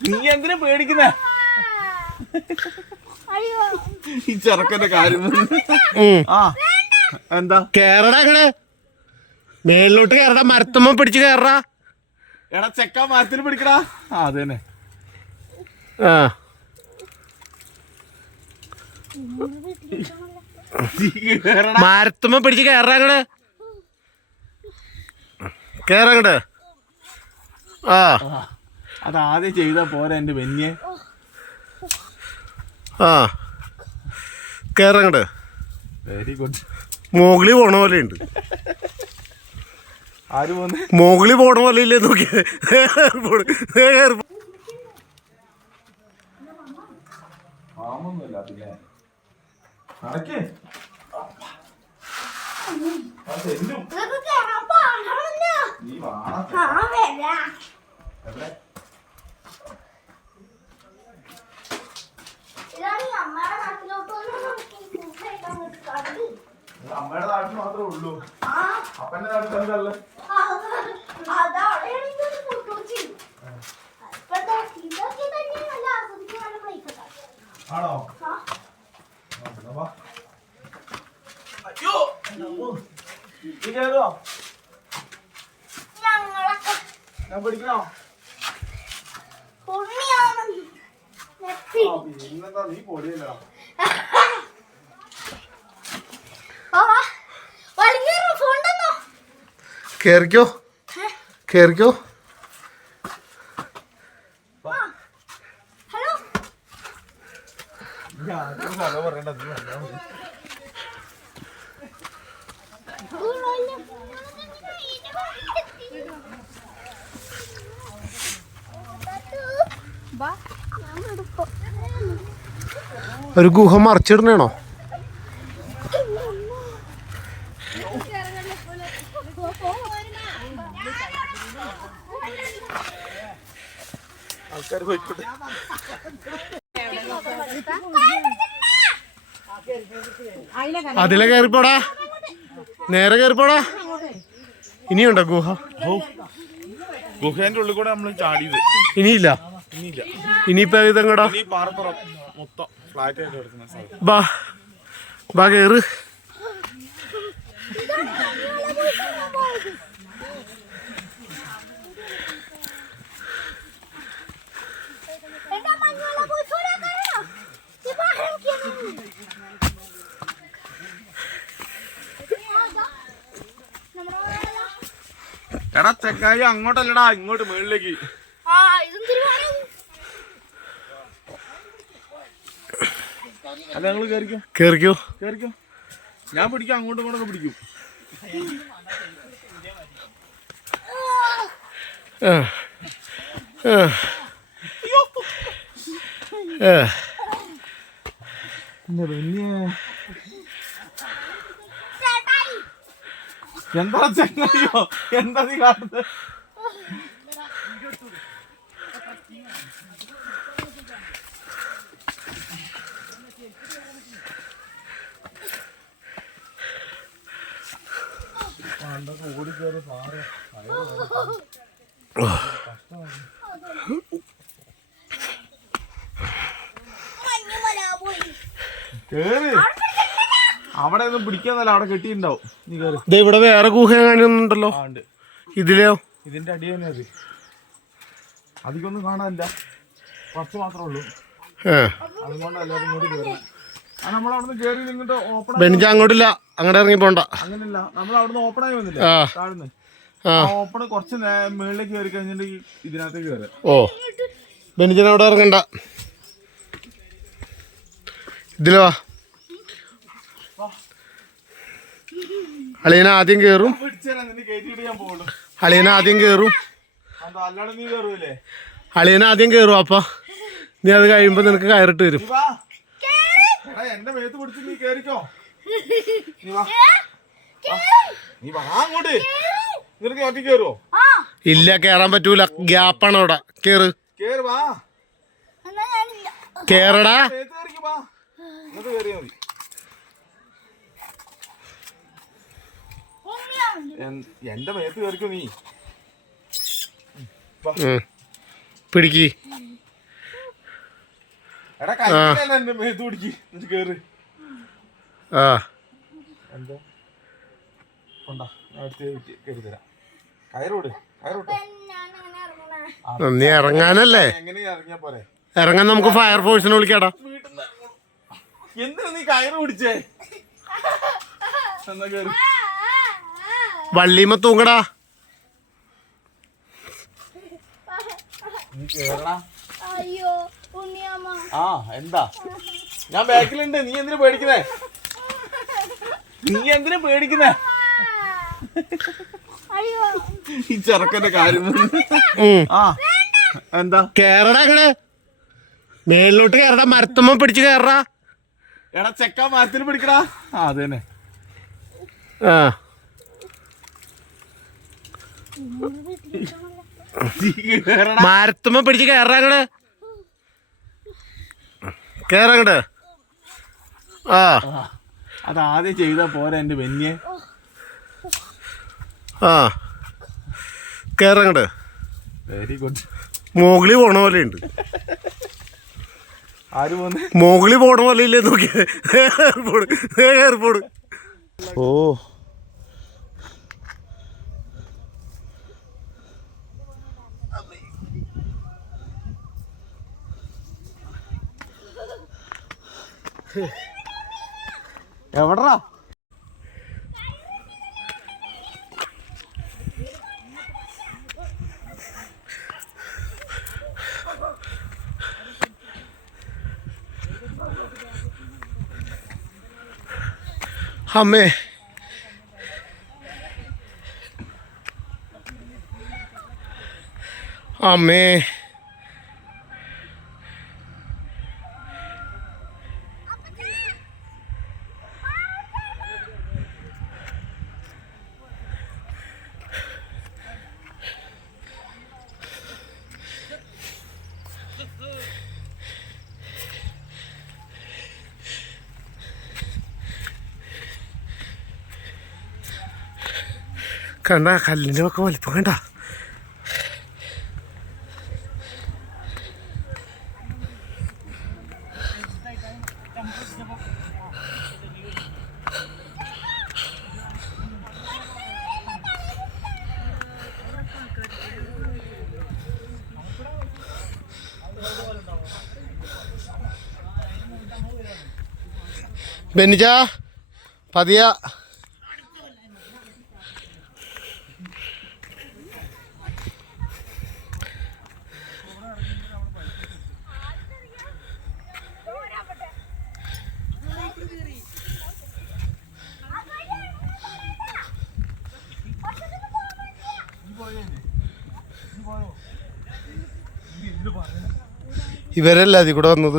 നീ എന്തിനാ പേടിക്കുന്നേ? ഈ ചെറുക്കന്റെ കാര്യം ആ എന്താ കേറടാ ഇങ്ങട്, മേളിലോട്ട് കേറടാ, മരത്തുമ്മ പിടിച്ച് കേറടാ. എടാ ചെക്ക മരത്തിൽ പിടിക്കടാ. അത് തന്നെ. ആ മരത്തുമ്മ പിടിച്ച് കേറടാ ഇങ്ങട്, കേറങ്ങട്. ആ അതാദ്യം ചെയ്താ പോരാ എന്റെ വെന്യെ. ആ കേറങ്ങട്. Very good. മോഗിളി പോണ പോലെ ഉണ്ട്. ആര് പോന്ന്? മോഗിളി പോണ പോലെ ഇല്ലേ നോക്കിയേ. അമ്മയുടെ നാട്ടിൽ മാത്രമേ ഉള്ളൂ. അപ്പന്റെ നാട്ടിൽ എന്തല്ലേ? ആണോ? അയ്യോ നീ കേറുവോ? ഞാൻ പിടിക്കണോ? പിന്നെന്താ നീ പൊടിയല്ലോ. കേറിക്കോ കേറിക്കോ. കഥ പറയണ്ട. ഒരു ഗുഹ മറിച്ചിടണേണോ? ആൾക്കാർ പോയിക്കോട്ടെ. അതിലെ കയറിപ്പോടാ, നേരെ കയറിപ്പോടാ. ഇനിയുണ്ടോ ഗുഹ? ഗുഹേന്റെ ഉള്ളിൽ കൂടെ നമ്മൾ ചാടിയത്. ഇനിയില്ല. ഇനിയില്ല. ഇനിയിപ്പോ ഇതെങ്ങടാ? ഈ പാറപ്പുറം മൊത്തം ഫ്ലാറ്റ് ആയിട്ട് കിടക്കുന്ന സ്ഥലം. ബാ ബാ കേറ്. എടാ ചെക്കായി അങ്ങോട്ടല്ലടാ, ഇങ്ങോട്ട് മേളിലേക്ക്. അല്ല ഞങ്ങള് കേറിക്കോ കേറിക്കോ കേറിക്കോ. ഞാൻ പിടിക്കാം, അങ്ങോട്ടും ഇങ്ങോട്ടൊക്കെ പിടിക്കും. എന്താ ചെങ്ങായോ, എന്താ നീ കാണുന്നത്? ഓടിക്കേറി പാറ കേറി. അവിടെ ഒന്നും പിടിക്കാന്നല്ല, അവിടെ കെട്ടിയിട്ടുണ്ടാവും. നീ കേറി. ഇവിടെ വേറെ ഗുഹ കാണുന്നുണ്ടല്ലോ. ഇതിലെയോ? ഇതിന്റെ അടി തന്നെ അത്. അധികമൊന്നും കാണാനില്ല, കുറച്ച് മാത്രമേ ഉള്ളൂ. അതുകൊണ്ട് എല്ലാവരും ഇങ്ങോട്ട് കയറി. നമ്മളവിടുന്ന് കയറി ഇങ്ങോട്ട് ഓപ്പൺ. ബെഞ്ച് അങ്ങോട്ടില്ല, അങ്ങോട്ട് ഇറങ്ങി പോണ്ട. അങ്ങനെയല്ല, നമ്മൾ അവിടുന്ന് ഓപ്പൺ ആയി വന്നില്ല താഴ്ന്ന്. ഓപ്പൺ കുറച്ച് മുകളിലേക്ക് കയറി കഴിഞ്ഞിട്ട് ഇതിനകത്തേക്ക് കയറി. ഓ ബെഞ്ചിന് അവിടെ ഇറങ്ങണ്ട, ഇതില് വാ. അളിയന ആദ്യം കയറും. അളിയന ആദ്യം കയറും. അളിയന ആദ്യം കയറും. അപ്പൊ നീ അത് കഴിയുമ്പോ നിനക്ക് കയറിട്ട് വരും. എന്റെ മേത്ത് പിടിച്ച് നീ കേറിക്കോ. നീ വാ അങ്ങോട്ട്. നിനക്ക് ഒറ്റ കേറുവോ? ഇല്ല, കേറാൻ പറ്റൂല, ഗ്യാപ്പാണ് അവിടെ. കേറ് കേറ് വാ. കേറടാ. എന്നിട്ട് കേറിയാ മതി. എന്റെ മേത്ത് കയറിക്കോ നീ. പിടിക്ക്. എടാ കയ്യിലല്ല എന്റെ മേത്ത് പിടിക്ക് എന്നിട്ട് കേറ്. ആ എന്താ കൊണ്ടാ ഞാൻ അടുത്ത് കയറി തരാം. കയറോട് കയറോട്ടെ. നീ ഇറങ്ങാനല്ലേ? എങ്ങനെയാ ഇറങ്ങിയാ പോരെ? ഇറങ്ങാൻ നമുക്ക് ഫയർഫോഴ്സിനെ വിളിക്കാടാ. എന്തിനാ നീ കയറ് പിടിച്ചേ? എന്നാ കേറി. വള്ളിമ തൂങ്ങടാ. നീ കേറടാ. അയ്യോ ഉണ്ണിയമ്മ. ആ എന്താ ഞാൻ ബാക്കിലുണ്ട്. നീ എന്തിനാ പേടിക്കുന്നേ? നീ എന്തിനാ പേടിക്കുന്നേ? അയ്യോ ഈ ചെറുക്കന്റെ കാര്യം. ആ എന്താ? കേറടാ ഇങ്ങട്. മേളിലോട്ട് കേറടാ. മരത്തുമ്മ പിടിച്ച് കേറടാ. എടാ ചെക്ക മരത്തിൽ പിടിക്കടാ. ആ അത് തന്നെ. ആ മരത്തുമ്മ പിടിച്ച് കേറടാ ഇങ്ങട്. കേറങ്ങട്. ആ അത് ആദ്യം ചെയ്താ പോരാ എന്റെ വെന്യെ. ആ കേറങ്ങട്. Very good. മോഗിളി പോണ പോലെ ഉണ്ട്. ആര് പോന്ന്? മോഗിളി പോണ പോലെ ഇല്ലേ നോക്കിയേ. എയർപോർട്ട്. ഓ എവിടാ? അമ്മേ അമ്മേ കണ്ട കല്ലിൻ്റെ ഒക്കെ വലിപ്പം കണ്ട. ബെന്നിച്ചാ പതിയ. ഇവരല്ല അതിൽ കൂടെ വന്നത്.